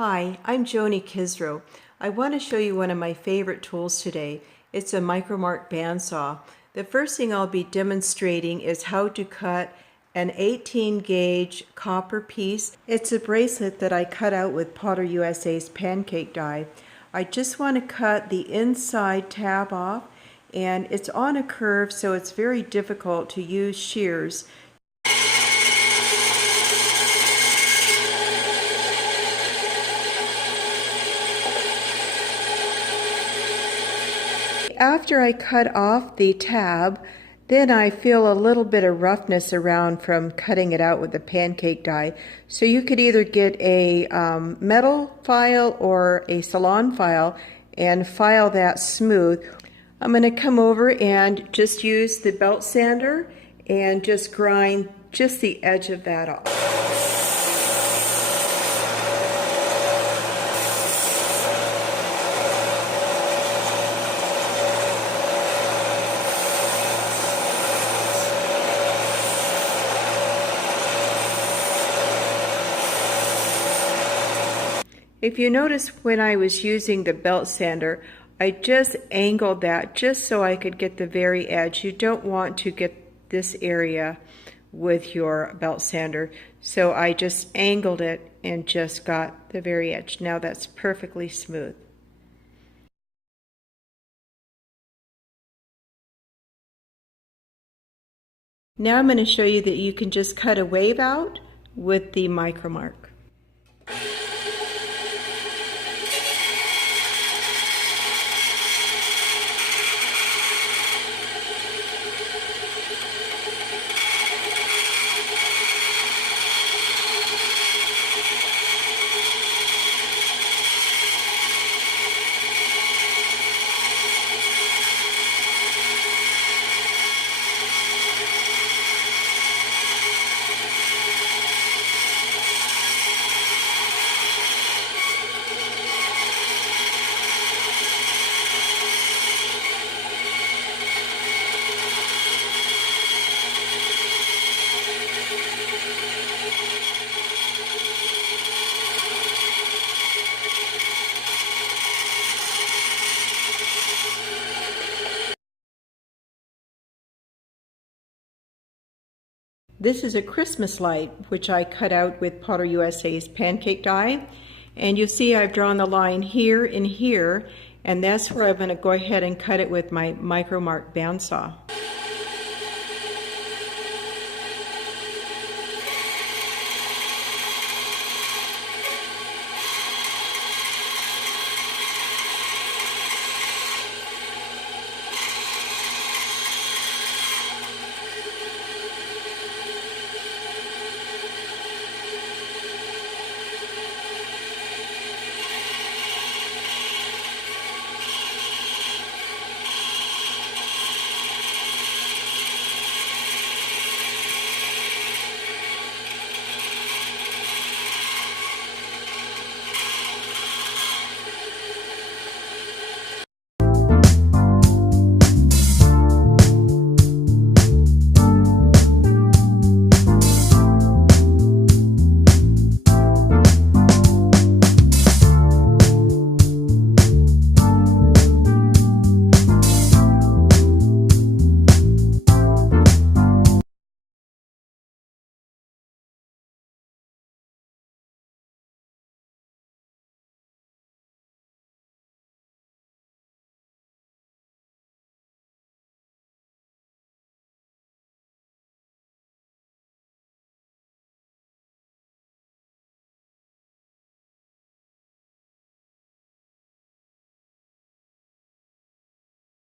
Hi, I'm Joni Kisro. I want to show you one of my favorite tools today. It's a micromark bandsaw. The first thing I'll be demonstrating is how to cut an 18 gauge copper piece. It's a bracelet that I cut out with Potter USA's pancake die. I just want to cut the inside tab off, and it's on a curve, so it's very difficult to use shears. After I cut off the tab, then I feel a little bit of roughness around from cutting it out with the pancake die. So you could either get a metal file or a salon file and file that smooth. I'm going to come over and just use the belt sander and just grind just the edge of that off. If you notice, when I was using the belt sander, I just angled that just so I could get the very edge. You don't want to get this area with your belt sander, so I just angled it and just got the very edge. Now that's perfectly smooth. Now I'm going to show you that you can just cut a wave out with the micromark. This is a Christmas light, which I cut out with Potter USA's pancake die. And you'll see I've drawn the line here and here, and that's where I'm going to go ahead and cut it with my micromark bandsaw.